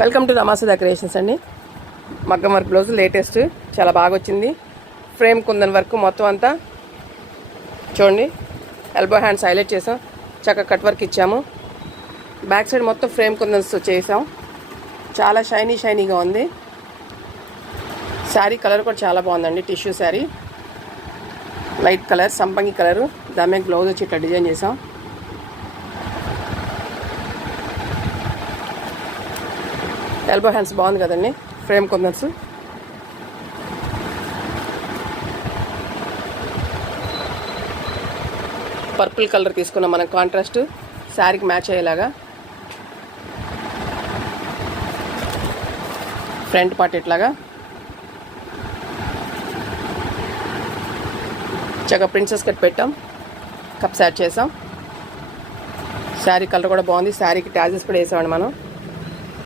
Welcome to రమాసుధా creations అండి. మగ్గం work blouse latest చాలా బాగా వచ్చింది. ఫ్రేమ్ కుందన్ వర్క్ మొత్తం అంతా చూడండి. ఎల్బో హ్యాండ్స్ హైలైట్ చేసాం, చక్కగా కట్ వర్క్ ఇచ్చాము. బ్యాక్ సైడ్ మొత్తం ఫ్రేమ్ కుందన్స్ చేసాం. చాలా షైనీగా ఉంది. శారీ కలర్ కూడా చాలా బాగుందండి. టిష్యూ శారీ, లైట్ కలర్, సంపంగి కలరు. దాని మీద బ్లౌజ్ వచ్చి ఇట్లా డిజైన్ చేసాం. ఎల్బో హ్యాండ్స్ బాగుంది కదండి. ఫ్రేమ్ కుందన్స్ పర్పుల్ కలర్ తీసుకున్నాం మనం, కాంట్రాస్ట్ శారీకి మ్యాచ్ అయ్యేలాగా. ఫ్రంట్ పార్ట్ ఇట్లాగా చక్కగా ప్రిన్సెస్ కట్ పెట్టాం, కప్స్ యాడ్ చేసాం. శారీ కలర్ కూడా బాగుంది. శారీకి ట్యాజెస్ కూడా వేసామండి మనం.